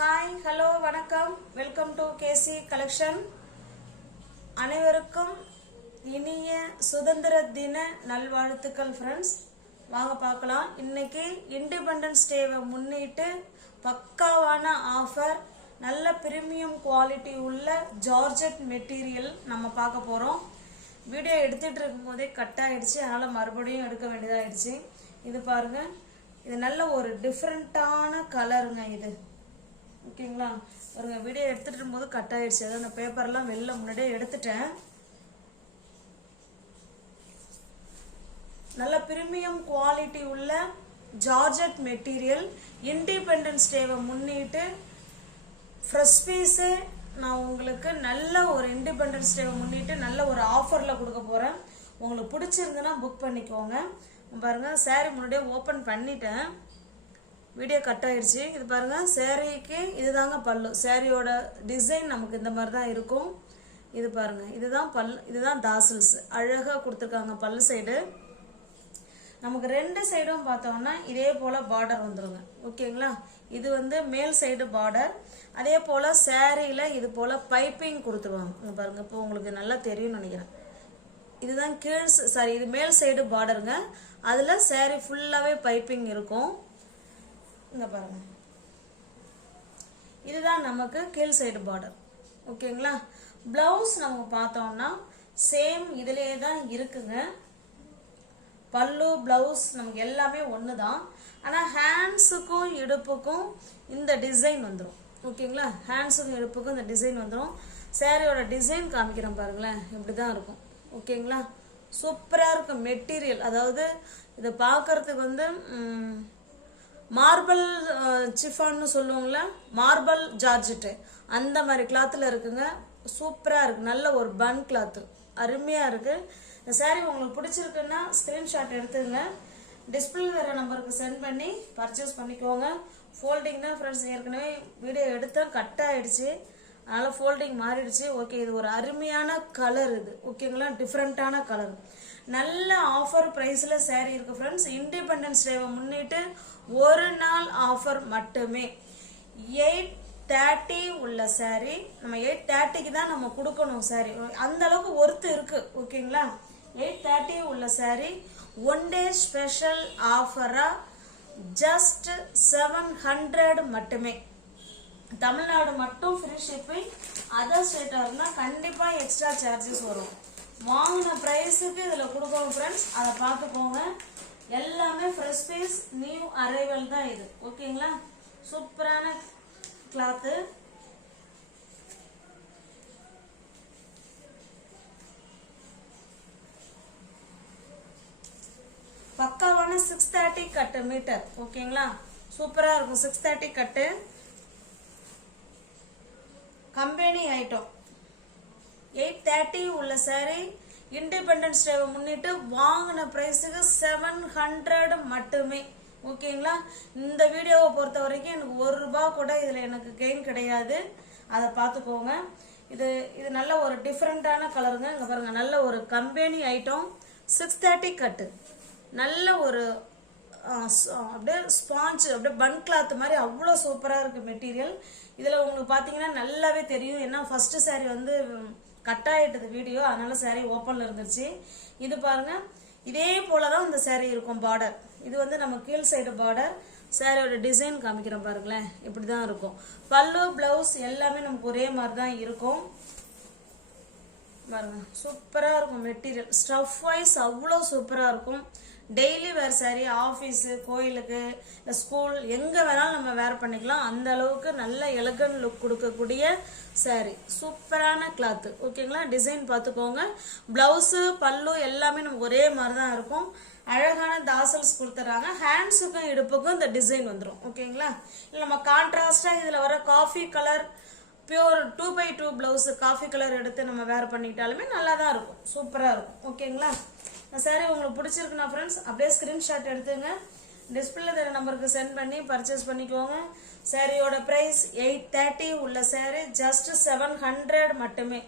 Hi hello வணக்கம் welcome to KC collection. அனைவருக்கும் இனிய சுதந்திர தின நல்வாழ்த்துக்கள் ஃப்ரெண்ட்ஸ். வாங்க பார்க்கலாம். இன்னைக்கு இண்டிபெண்டன்ஸ் டேவை முன்னிட்டு பக்காவான ஆஃபர், நல்ல பிரீமியம் குவாலிட்டி உள்ள ஜார்ஜெட் மெட்டீரியல் நம்ம பார்க்க போகிறோம். வீடியோ எடுத்துகிட்டு இருக்கும்போதே கட் ஆகிடுச்சு, அதனால் மறுபடியும் எடுக்க வேண்டியதாகிடுச்சு. இது பாருங்கள், இது நல்ல ஒரு டிஃப்ரெண்ட்டான கலருங்க இது. ஓகேங்களா, பாருங்க, வீடியோ எடுத்துட்டு இருக்கும்போது கட் ஆயிடுச்சு. அதாவது அந்த பேப்பர்லாம் வெளில முன்னாடியே எடுத்துட்டேன். நல்ல பிரீமியம் குவாலிட்டி உள்ள ஜார்ஜெட் மெட்டீரியல். இண்டிபெண்டன்ஸ் டேவை முன்னிட்டு ஃப்ரெஷ் பீஸு நான் உங்களுக்கு நல்ல ஒரு இண்டிபெண்டன்ஸ் டேவை முன்னிட்டு நல்ல ஒரு ஆஃபரில் கொடுக்க போகிறேன். உங்களுக்கு பிடிச்சிருந்துன்னா புக் பண்ணிக்கோங்க. பாருங்க, சாரீ முன்னாடியே ஓப்பன் பண்ணிட்டேன், வீடியோ கட் ஆயிடுச்சு. இது பாருங்க, சேரீக்கு இதுதாங்க பல்லு. சேரீயோட டிசைன் நமக்கு இந்த மாதிரி தான் இருக்கும். இது பாருங்க, இதுதான் பல்லு, இதுதான் தாசல்ஸ். அழகாக கொடுத்துருக்காங்க பல்லு சைடு. நமக்கு ரெண்டு சைடும் பார்த்தோம்னா இதே போல் பார்டர் வந்துருங்க. ஓகேங்களா, இது வந்து மேல் சைடு பார்டர். அதே போல் சேரீயில் இது போல் பைப்பிங் கொடுத்துருவாங்க. இங்கே பாருங்க, இப்போ உங்களுக்கு நல்லா தெரியும்னு நினைக்கிறேன். இதுதான் கீழ் சாரி, இது மேல் சைடு பார்டருங்க. அதில் சேரீ ஃபுல்லாகவே பைப்பிங் இருக்கும். இங்க பாருங்க, இதுதான் நமக்கு கீழ் சைடு பார்டர். ஓகேங்களா, பிளவுஸ் நம்ம பார்த்தோம்னா சேம் இதிலே தான் இருக்குங்க. பல்லு பிளவுஸ் நமக்கு எல்லாமே ஒன்று தான். ஆனால் ஹேண்ட்ஸுக்கும் இடுப்புக்கும் இந்த டிசைன் வந்துடும். ஓகேங்களா, ஹேண்ட்ஸுக்கும் இடுப்புக்கும் இந்த டிசைன் வந்துடும். சேரீயோட டிசைன் காமிக்கிறேன் பாருங்களேன், இப்படி தான் இருக்கும். ஓகேங்களா, சூப்பராக இருக்கும் மெட்டீரியல். அதாவது இதை பார்க்கறதுக்கு வந்து மார்பல் சிஃபான்னு சொல்லுவோங்களா, மார்பல் ஜார்ஜெட்டு அந்த மாதிரி கிளாத்தில் இருக்குங்க. சூப்பராக இருக்குது, நல்ல ஒரு பன் கிளாத்து, அருமையாக இருக்குது. இந்த சாரீ உங்களுக்கு பிடிச்சிருக்குன்னா ஸ்க்ரீன்ஷாட் எடுத்துங்க, டிஸ்பிளே வேறு நம்பருக்கு சென்ட் பண்ணி பர்ச்சேஸ் பண்ணிக்கோங்க. ஃபோல்டிங் தான் ஃப்ரெண்ட்ஸ், ஏற்கனவே வீடியோ எடுத்தால் கட் ஆகிடுச்சு, அதனால் ஃபோல்டிங் மாறிடுச்சு. ஓகே, இது ஒரு அருமையான கலர் இது. ஓகேங்களா, டிஃப்ரெண்ட்டான கலர். நல்ல ஆஃபர் ப்ரைஸில் சாரீ இருக்குது ஃப்ரெண்ட்ஸ். இண்டிபெண்டன்ஸ் டேவை முன்னிட்டு ஒரு நாள் ஆஃபர் மட்டுமே. 830 உள்ள சாரீ நம்ம 830க்கு தான் நம்ம கொடுக்கணும். சாரீ அந்த அளவுக்கு ஒர்த்து இருக்கு. ஓகேங்களா, 830 உள்ள சாரீ ஒன் டே ஸ்பெஷல் ஆஃபரா ஜஸ்ட் 700 மட்டுமே. தமிழ்நாடு மட்டும் ஃப்ரீ ஷிப்பிங். அதர் ஸ்டேட்டாக இருந்தால் கண்டிப்பாக எக்ஸ்ட்ரா சார்ஜஸ் வரும். வாங்கின ப்ரைஸுக்கு இதில் கொடுக்கணும் ஃப்ரெண்ட்ஸ், அதை பார்த்துக்கோங்க. எல்லாமே ஃப்ரெஷ் பீஸ், நியூ அரைவல் தான் இது. ஓகேங்களா, சூப்பரான கிளாத்து. பக்காவான 630 கட்டு மீட்டர். ஓகேங்களா, சூப்பராக இருக்கும். 630 கட்டு கம்பெனி ஐட்டம். 830 உள்ள சாரீ இண்டிபெண்டன்ஸ் டேவை முன்னிட்டு வாங்கின ப்ரைஸுக்கு 700 மட்டுமே. ஓகேங்களா, இந்த வீடியோவை பொறுத்த வரைக்கும் எனக்கு ₹1 கூட இதில் எனக்கு கெயின் கிடையாது, அதை பார்த்துக்கோங்க. இது நல்ல ஒரு டிஃப்ரெண்ட்டான கலருங்க. இங்கே பாருங்கள், நல்ல ஒரு கம்பெனி ஐட்டம். 630 கட்டு, நல்ல ஒரு அப்படியே ஸ்பாஞ்ச், அப்படியே பன் கிளாத் மாதிரி அவ்வளோ சூப்பராக இருக்குது மெட்டீரியல். இதில் உங்களுக்கு பார்த்தீங்கன்னா நல்லாவே தெரியும், ஏன்னா ஃபஸ்ட்டு சாரீ வந்து கட் ஆகிட்டது வீடியோ, அதனால சாரீ ஓப்பனில் இருந்துச்சு. இது பாருங்க, இதே போல தான் இந்த சாரீ இருக்கும். பார்டர் இது வந்து நம்ம கீழ் சைடு பார்டர். சாரியோட டிசைன் காமிக்கிறேன் பாருங்களேன், இப்படி தான் இருக்கும். பல்லு பிளவுஸ் எல்லாமே நமக்கு ஒரே மாதிரி தான் இருக்கும். பாருங்க, சூப்பராக இருக்கும் மெட்டீரியல். ஸ்டஃப் வைஸ் அவ்வளோ சூப்பராக இருக்கும். டெய்லி வேர் சாரீ, ஆஃபீஸு, கோயிலுக்கு, இல்லை ஸ்கூல், எங்கே வேணாலும் நம்ம வேர் பண்ணிக்கலாம். அந்த அளவுக்கு நல்ல எலகன் லுக் கொடுக்கக்கூடிய சாரீ, சூப்பரான கிளாத்து. ஓகேங்களா, டிசைன் பார்த்துக்கோங்க. ப்ளவுஸு பல்லு எல்லாமே நமக்கு ஒரே மாதிரி தான் இருக்கும். அழகான தாசல்ஸ் கொடுத்துட்றாங்க. ஹேண்ட்ஸுக்கும் இடுப்புக்கும் இந்த டிசைன் வந்துடும். ஓகேங்களா, இல்லை நம்ம கான்ட்ராஸ்டாக இதில் வர coffee colour pure 2x2 blouse coffee colour எடுத்து நம்ம வேர் பண்ணிக்கிட்டாலுமே நல்லா தான் இருக்கும், சூப்பராக இருக்கும். ஓகேங்களா, இந்த சாரீ உங்களுக்கு பிடிச்சிருக்குண்ணா ஃப்ரெண்ட்ஸ், அப்படியே ஸ்க்ரீன்ஷாட் எடுத்துங்க, டிஸ்பிளே தர நம்பருக்கு சென்ட் பண்ணி பர்ச்சேஸ் பண்ணிக்கோங்க. சாரியோட ப்ரைஸ் 830 உள்ள சாரீ ஜஸ்ட் 700 மட்டுமே.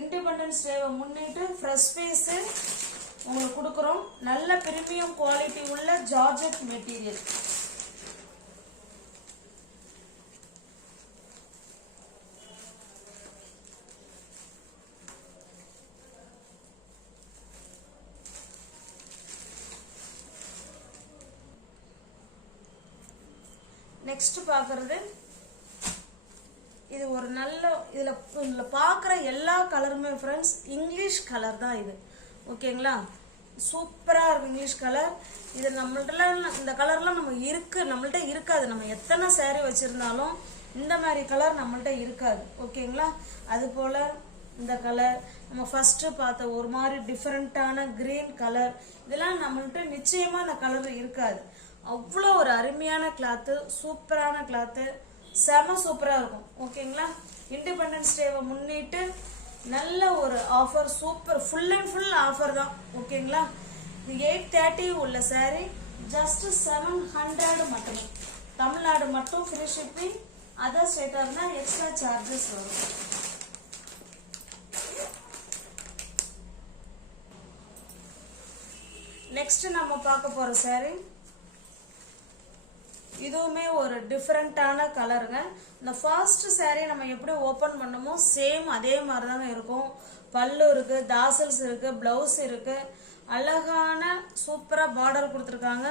இண்டிபெண்டன்ஸ் டேவை முன்னிட்டு ஃப்ரெஷ் பீஸு உங்களுக்கு கொடுக்குறோம். நல்ல பிரீமியம் குவாலிட்டி உள்ள ஜார்ஜெட் மெட்டீரியல். நெக்ஸ்ட் பார்க்குறது இது ஒரு நல்ல இதில் பார்க்குற எல்லா கலருமே ஃப்ரெண்ட்ஸ் இங்கிலீஷ் கலர் தான் இது. ஓகேங்களா, சூப்பராக இருக்கும் இங்கிலீஷ் கலர். இது நம்மள்ட்ட இந்த கலர்லாம் நம்மள்ட்ட இருக்காது. நம்ம எத்தனை சேரீ வச்சுருந்தாலும் இந்த மாதிரி கலர் நம்மள்ட்ட இருக்காது. ஓகேங்களா, அதுபோல் இந்த கலர் நம்ம ஃபஸ்ட்டு பார்த்த ஒரு மாதிரி டிஃப்ரெண்ட்டான க்ரீன் கலர், இதெல்லாம் நம்மள்ட்ட நிச்சயமாக இந்த கலர் இருக்காது. அவ்வளோ ஒரு அருமையான கிளாத்து, சூப்பரான கிளாத்து, செம சூப்பராக இருக்கும். ஓகேங்களா, இண்டிபெண்டன்ஸ் டேவை முன்னிட்டு நல்ல ஒரு offer, super full and full offer தான். ஓகேங்களா, இது 830 உள்ள சாரீ ஜஸ்ட் 700 மட்டுமே. தமிழ்நாடு மட்டும் ஃப்ரீ ஷிப்பிங், அதர் ஸ்டேட்டாக இருந்தால் எக்ஸ்ட்ரா சார்ஜஸ் வரும். நெக்ஸ்ட் நம்ம பார்க்க போகிற சாரீ இதுவுமே ஒரு டிஃப்ரெண்ட்டான கலருங்க. இந்த ஃபர்ஸ்ட் சாரீ நம்ம எப்படி ஓப்பன் பண்ணமோ சேம் அதே மாதிரி தாங்க இருக்கும். பல்லு இருக்கு, தாசல்ஸ் இருக்கு, பிளவுஸ் இருக்கு, அழகான சூப்பராக பார்டர் கொடுத்துருக்காங்க.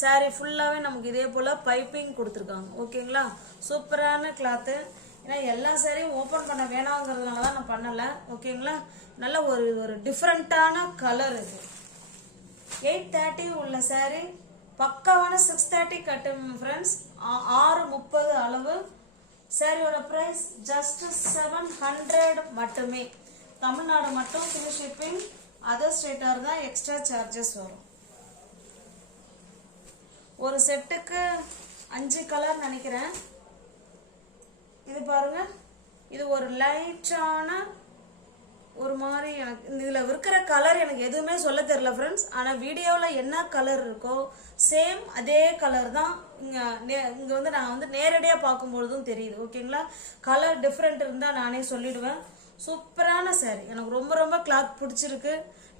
சாரீ ஃபுல்லாகவே நமக்கு இதே போல் பைப்பிங் கொடுத்துருக்காங்க. ஓகேங்களா, சூப்பரான கிளாத்து. ஏன்னா எல்லா சாரியும் ஓப்பன் பண்ண வேணாங்கிறதுனால தான் நான் பண்ணலை. ஓகேங்களா, நல்ல ஒரு டிஃப்ரெண்ட்டான கலர் இது. 830 உள்ள சாரீ பக்காவான 630 கட்டும் ஃப்ரெண்ட்ஸ். 630 அளவு. சாரியோட பிரைஸ் ஜஸ்ட் 700 மட்டுமே. தமிழ்நாடு மட்டும் ஃப்ரீ ஷிப்பிங், அதர் ஸ்டேட்டாக இருந்தால் எக்ஸ்ட்ரா சார்ஜஸ் வரும். ஒரு செட்டுக்கு 5 கலர் நினைக்கிறேன். இது பாருங்க, இது ஒரு லைட்டான ஒரு மாதிரி எனக்கு இதில் இருக்கிற கலர் எனக்கு எதுவுமே சொல்ல தெரியல ஃப்ரெண்ட்ஸ். ஆனால் வீடியோவில் என்ன கலர் இருக்கோ சேம் அதே கலர் தான் இங்கே வந்து நான் வந்து நேரடியாக பார்க்கும்பொழுதும் தெரியுது. ஓகேங்களா, கலர் டிஃப்ரெண்ட் இருந்தால் நானே சொல்லிடுவேன். சூப்பரான சாரீ, எனக்கு ரொம்ப ரொம்ப கிளாத் பிடிச்சிருக்கு.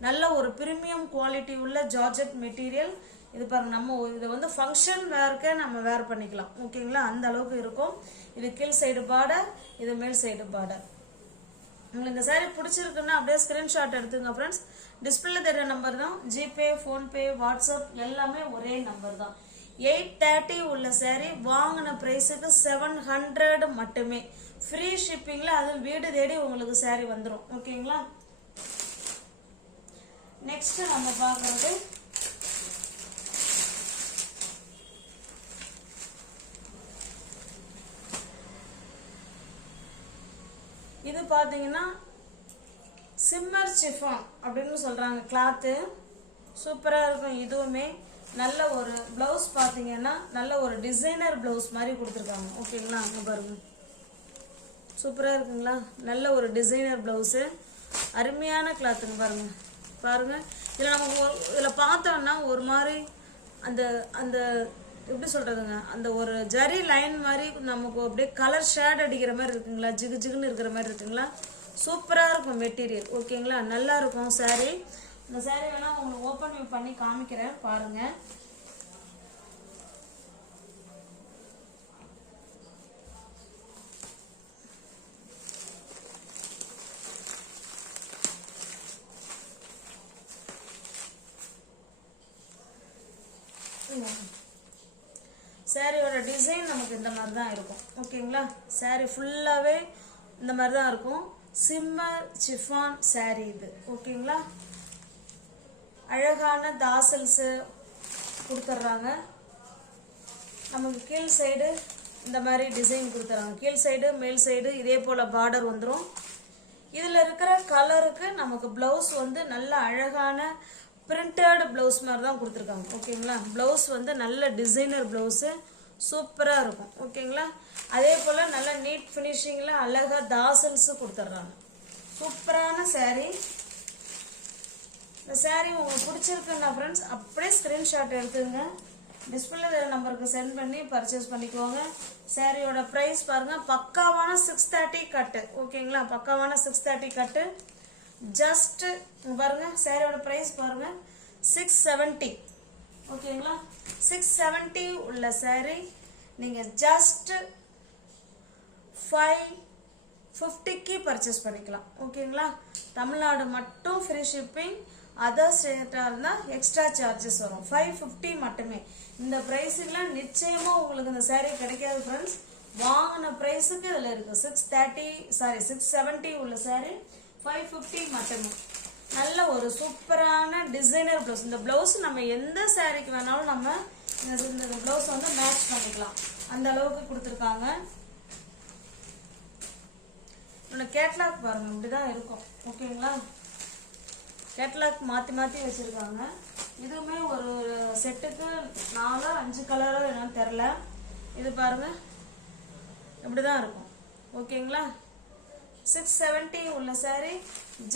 நல்ல ஒரு ப்ரீமியம் குவாலிட்டி உள்ள ஜார்ஜெட் மெட்டீரியல். இது பாருங்க, நம்ம இதை வந்து ஃபங்க்ஷன் வேர்க்கே நம்ம வேர் பண்ணிக்கலாம். ஓகேங்களா, அந்த அளவுக்கு இருக்கும். இது கீழ் சைடு பார்டர், இது மேல் சைடு பார்டர். உங்களுக்கு இந்த சாரீ பிடிச்சிருக்குன்னா அப்படியே ஸ்கிரீன்ஷாட் எடுத்துங்க ஃப்ரெண்ட்ஸ். டிஸ்பிளே தெரிகிற நம்பர் தான். ஜிபே, ஃபோன்பே, வாட்ஸ்அப் எல்லாமே ஒரே நம்பர் தான். 830 உள்ள சாரீ வாங்கின ப்ரைஸுக்கு 700 மட்டுமே. ஃப்ரீ ஷிப்பிங்கில் அதுவும் வீடு தேடி உங்களுக்கு சாரீ வந்துடும். ஓகேங்களா, நெக்ஸ்ட் நம்ம பார்க்குறது இது பார்த்தீங்கன்னா சிம்மர் சிஃபான் அப்படின்னு சொல்கிறாங்க. கிளாத்து சூப்பராக இருக்கும். இதுவுமே நல்ல ஒரு ப்ளவுஸ் பார்த்தீங்கன்னா நல்ல ஒரு டிசைனர் ப்ளவுஸ் மாதிரி கொடுத்துருக்காங்க. ஓகேங்களா, அங்கே பாருங்க, சூப்பராக இருக்குங்களா, நல்ல ஒரு டிசைனர் ப்ளவுஸு, அருமையான கிளாத்துங்க. பாருங்கள் பாருங்கள், இதில் நமக்கு இதில் பார்த்தோம்னா ஒரு மாதிரி அந்த அந்த எப்படி சொல்கிறதுங்க, அந்த ஒரு ஜரி லைன் மாதிரி நமக்கு அப்படியே கலர் ஷேட் அடிக்கிற மாதிரி இருக்குங்களா, ஜிகு ஜிகுன்னு இருக்கிற மாதிரி இருக்குங்களா, சூப்பராக இருக்கும் மெட்டீரியல். ஓகேங்களா, நல்லா இருக்கும் சாரீ. இந்த சாரீ வேணால் உங்களுக்கு ஓப்பன் பண்ணி காமிக்கிறேன் பாருங்கள். சாரியோட டிசைன் நமக்கு இந்த மாதிரி தான் இருக்கும். ஓகேங்களா, சாரி ஃபுல்லாகவே இந்த மாதிரி தான் இருக்கும். சிம்மர் சிஃபான் சாரி இது. ஓகேங்களா, அழகான தாசல்ஸு கொடுத்துட்றாங்க. நமக்கு கீழ் சைடு இந்த மாதிரி டிசைன் கொடுத்துட்றாங்க. கீழ் சைடு மேல் சைடு இதே போல் பார்டர் வந்துடும். இதில் இருக்கிற கலருக்கு நமக்கு ப்ளவுஸ் வந்து நல்ல அழகான பிரிண்டட் ப்ளவுஸ் மாதிரி தான் கொடுத்துருக்காங்க. ஓகேங்களா, ப்ளவுஸ் வந்து நல்ல டிசைனர் ப்ளவுஸு, சூப்பராக இருக்கும். ஓகேங்களா, அதே போல் நல்ல நீட் ஃபினிஷிங்கில் அழகாக தாசல்ஸு கொடுத்துட்றாங்க. சூப்பரான சாரீ. இந்த சாரீ உங்களுக்கு பிடிச்சிருக்குன்னா ஃப்ரெண்ட்ஸ் அப்படியே ஸ்க்ரீன்ஷாட் எடுத்துங்க, டிஸ்பிளே நம்பருக்கு சென்ட் பண்ணி பர்ச்சேஸ் பண்ணிக்குவாங்க. சாரியோட ப்ரைஸ் பாருங்கள், பக்காவான 630 கட்டு. ஓகேங்களா, பக்காவான 630 கட்டு. ஜஸ்ட் பாருங்க, சாரியோட பிரைஸ் பாருங்க 670. ஓகேங்களா, 670 உள்ள சாரி நீங்க ஜஸ்ட் 550க்கு பர்ச்சேஸ் பண்ணிக்கலாம். ஓகேங்களா, தமிழ்நாடு மட்டும் ஃப்ரீ ஷிப்பிங், அதர் ஸ்டேட்டாக இருந்தால் எக்ஸ்ட்ரா சார்ஜஸ் வரும். 550 மட்டுமே. இந்த ப்ரைஸுக்கெலாம் நிச்சயமாக உங்களுக்கு இந்த saree கிடைக்காது ஃப்ரெண்ட்ஸ். வாங்கின ப்ரைஸுக்கு இதில் இருக்குது. 670 உள்ள saree 550 மட்டுமே. நல்ல ஒரு சூப்பரான டிசைனர் ப்ளவுஸ். இந்த ப்ளவுஸ் நம்ம எந்த சாரீக்கு வேணாலும் நம்ம இந்த ப்ளவுஸ் வந்து மேட்ச் பண்ணிக்கலாம், அந்த அளவுக்கு கொடுத்துருக்காங்க. கேட்லாக் பாருங்க, இப்படிதான் இருக்கும். ஓகேங்களா, கேட்லாக் மாற்றி மாற்றி வச்சுருக்காங்க. இதுவுமே ஒரு செட்டுக்கு 4-5 கலரோ என்னன்னு தெரில. இது பாருங்க, இப்படிதான் இருக்கும். ஓகேங்களா, 670 உள்ள saree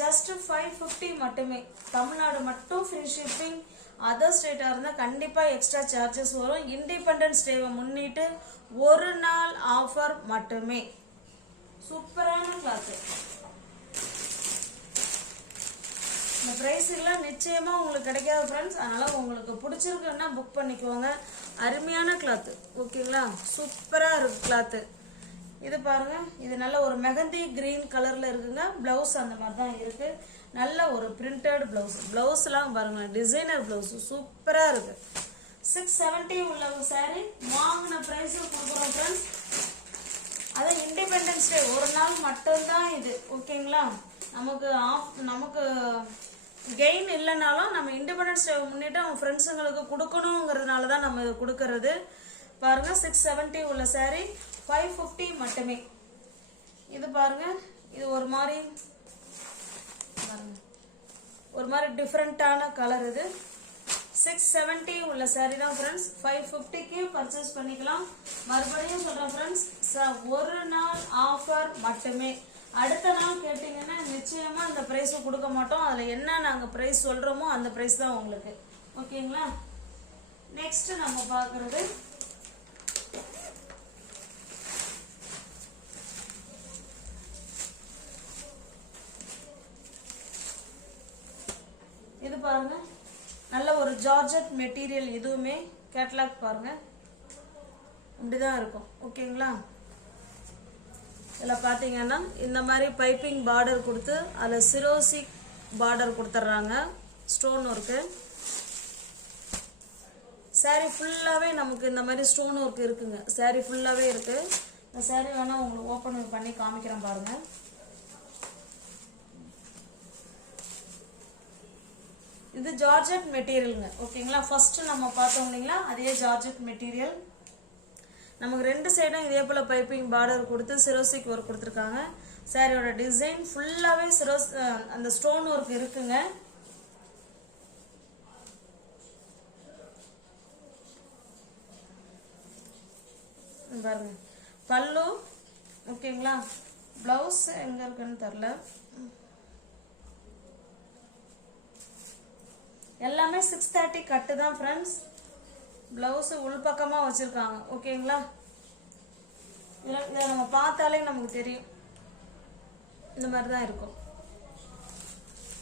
ஜஸ்ட் 550 மட்டுமே. தமிழ்நாடு மட்டும் ஃப்ரீ ஷிப்பிங். அதர் ஸ்டேட்டாக இருந்தால் கண்டிப்பாக எக்ஸ்ட்ரா சார்ஜஸ் வரும். இண்டிபெண்டன்ஸ் டேவை முன்னிட்டு ஒரு நாள் ஆஃபர் மட்டுமே. சூப்பரான கிளாத்து. இந்த ப்ரைஸுக்கெல்லாம் நிச்சயமாக உங்களுக்கு கிடைக்காது ஃப்ரெண்ட்ஸ். அதனால் உங்களுக்கு பிடிச்சிருக்குன்னா புக் பண்ணிக்கோங்க. அருமையான கிளாத்து. ஓகேங்களா, சூப்பராக இருக்குது கிளாத்து. இது பாருங்க, இது நல்ல ஒரு மெகந்தி கிரீன் கலரில் இருக்குங்க. ப்ளவுஸ் அந்த மாதிரி தான் இருக்குது. நல்ல ஒரு பிரிண்டட் ப்ளவுஸ். ப்ளவுஸ்லாம் பாருங்க, டிசைனர் ப்ளவுஸ் சூப்பராக இருக்குது. 670 உள்ள saree வாங்கின ப்ரைஸு கொடுக்குறோம் ஃப்ரெண்ட்ஸ். அது இண்டிபெண்டன்ஸ் டே ஒரு நாள் மட்டும்தான் இது. ஓகேங்களா, நமக்கு கெயின் இல்லைனாலும் நம்ம இண்டிபெண்டன்ஸ் டே முன்னிட்டு அவங்க ஃப்ரெண்ட்ஸுங்களுக்கு கொடுக்கணுங்கிறதுனால தான் நம்ம இது கொடுக்கறது. பாருங்க, 670 உள்ள saree 550 மட்டுமே. இது பாருங்க, இது ஒரு மாதிரி டிஃப்ரெண்டான கலர். இது 670 உள்ள saree தான் ஃப்ரெண்ட்ஸ். 550க்கு பர்ச்சேஸ் பண்ணிக்கலாம். மறுபடியும் சொல்றேன் ஃப்ரெண்ட்ஸ், ஒரு நாள் ஆஃபர் மட்டுமே. அடுத்த நாள் கேட்டீங்கன்னா நிச்சயமா அந்த பிரைஸ் கொடுக்க மாட்டோம். அதுல என்ன நாங்க பிரைஸ் சொல்றோமோ அந்த பிரைஸ் தான் உங்களுக்கு. ஓகேங்களா, நெக்ஸ்ட் நம்ம பார்க்கறது இது பாருங்க, நல்ல ஒரு ஜார்ஜெட் மெட்டீரியல். இதுவுமே கேட்லாக் பாருங்க, இப்படிதான் இருக்கும். ஓகேங்களா, இதில் பார்த்தீங்கன்னா இந்த மாதிரி பைப்பிங் பார்டர் கொடுத்து அதில் சிரோசி பார்டர் கொடுத்துட்றாங்க, ஸ்டோன் ஒர்க்கு. saree ஃபுல்லாகவே நமக்கு இந்த மாதிரி ஸ்டோன் ஒர்க் இருக்குங்க. saree ஃபுல்லாகவே இருக்கு. இந்த saree வேணால் உங்களுக்கு ஓப்பன் பண்ணி காமிக்கிறேன் பாருங்க. இது ஜார்ஜெட் மெட்டீரியலுங்க. ஓகேங்களா, ஃபர்ஸ்ட் நம்ம பார்த்தோம் இல்லைங்களா, அதே ஜார்ஜெட் மெட்டீரியல். நமக்கு ரெண்டு சைடும் இதே போல் பைப்பிங் பார்டர் கொடுத்து சிரோசிக் ஒர்க் கொடுத்துருக்காங்க. சாரியோட டிசைன் ஃபுல்லாகவே அந்த ஸ்டோன் ஒர்க் இருக்குங்க. பாருங்க, பல்லு. ஓகேங்களா, பிளவுஸ் எங்க இருக்குன்னு தெரியல. எல்லாமே 630 கட்டு தான் ஃப்ரெண்ட்ஸ். பிளவுஸ் உள்பக்கமா வச்சிருக்காங்க. ஓகேங்களா, இதை நம்ம பார்த்தாலே நமக்கு தெரியும். இந்த மாதிரி தான் இருக்கும்.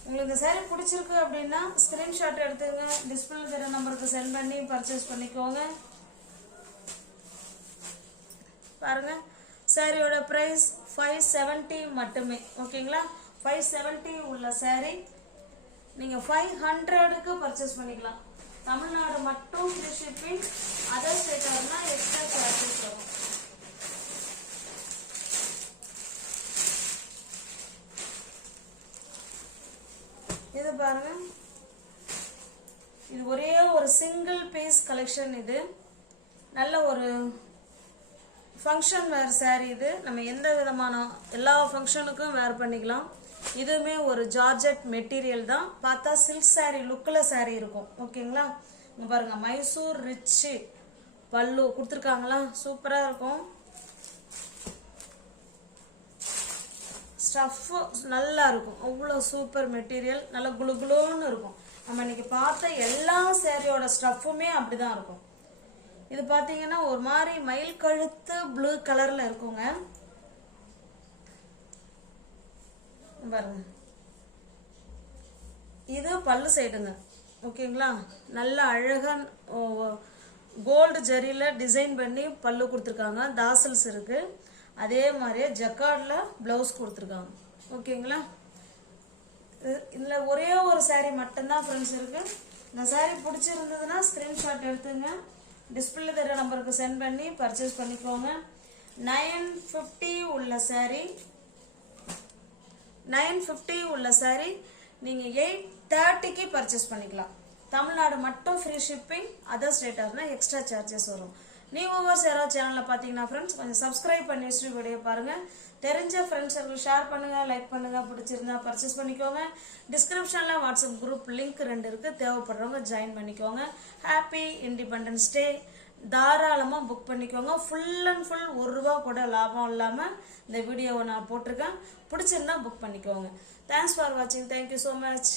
உங்களுக்கு saree பிடிச்சிருக்கு அப்படின்னா ஸ்கிரீன்ஷாட் எடுத்துங்க, டிஸ்பிளே தெரிய நம்பருக்கு சென்ட் பண்ணி பர்ச்சேஸ் பண்ணிக்கோங்க. பாருங்க, சாரியோட பிரைஸ் 570 மட்டுமே. ஓகேங்களா, 570 உள்ள saree நீங்க 500க்கு பர்ச்சேஸ் பண்ணிக்கலாம். தமிழ்நாடு மட்டும் ஃப்ரீ ஷிப்பிங். அதர் ஸ்டேட்னா எக்ஸ்ட்ரா சார்ஜஸ் வரும். இது பாருங்க, இது ஒரே ஒரு சிங்கிள் பீஸ் கலெக்ஷன். இது நல்ல ஒரு ஃபங்க்ஷன் வேர் saree. இது நம்ம எந்த விதமான எல்லா ஃபங்க்ஷனுக்கும் வேர் பண்ணிக்கலாம். இதுவுமே ஒரு ஜார்ஜெட் மெட்டீரியல் தான். பார்த்தா சில்க் saree லுக்கில் saree இருக்கும். ஓகேங்களா, இங்க பாருங்க, மைசூர் ரிச் பல்லு கொடுத்துருக்காங்களா, சூப்பராக இருக்கும். ஸ்டஃப் நல்லா இருக்கும். அவ்வளோ சூப்பர் மெட்டீரியல், நல்லா குளு குளுன்னு இருக்கும். நம்ம இன்னைக்கு பார்த்த எல்லா சாரியோட ஸ்டஃப்புமே அப்படிதான் இருக்கும். இது பார்த்தீங்கன்னா ஒரு மாதிரி மயில் கழுத்து ப்ளூ கலர்ல இருக்குங்க. பாருங்க, இது பல்லு சைடுங்க. ஓகேங்களா, நல்ல அழகா கோல்டு ஜரியில டிசைன் பண்ணி பல்லு கொடுத்துருக்காங்க. தாசல்ஸ் இருக்கு. அதே மாதிரியே ஜக்கார்ட்ல பிளவுஸ் கொடுத்துருக்காங்க. ஓகேங்களா, இதில் ஒரே ஒரு saree மட்டும்தான் ஃப்ரெண்ட்ஸ் இருக்குது. இந்த saree பிடிச்சிருந்ததுன்னா ஸ்க்ரீன்ஷாட் எடுத்துங்க, டிஸ்பிளே தெரிய நம்பருக்கு சென்ட் பண்ணி பர்ச்சேஸ் பண்ணிக்கோங்க. 950 உள்ள saree 950 உள்ள saree நீங்கள் 830க்கு பர்ச்சேஸ் பண்ணிக்கலாம். தமிழ்நாடு மட்டும் ஃப்ரீ ஷிப்பிங், அதர் ஸ்டேட்டாக எக்ஸ்ட்ரா சார்ஜஸ் வரும். நியூவர்ஸ் யாராவது சேனலில் பார்த்தீங்கன்னா ஃப்ரெண்ட்ஸ் கொஞ்சம் சப்ஸ்கிரைப் பண்ணி வச்சுட்டு வீடியோ பாருங்கள். தெரிஞ்ச ஃப்ரெண்ட்ஸுக்கு ஷேர் பண்ணுங்கள், லைக் பண்ணுங்கள், பிடிச்சிருந்தா பர்ச்சேஸ் பண்ணிக்கோங்க. டிஸ்கிரிப்ஷனில் வாட்ஸ்அப் குரூப் லிங்க் 2 இருக்குது, தேவைப்படுறவங்க ஜாயின் பண்ணிக்கோங்க. Happy independence day. தாராளமாக புக் பண்ணிக்கோங்க. ஃபுல் அண்ட் ஃபுல் ₹1 கூட லாபம் இல்லாமல் இந்த வீடியோவை நான் போட்டிருக்கேன். பிடிச்சிருந்தா புக் பண்ணிக்கோங்க. தேங்க்ஸ் ஃபார் வாட்சிங். Thank you so much.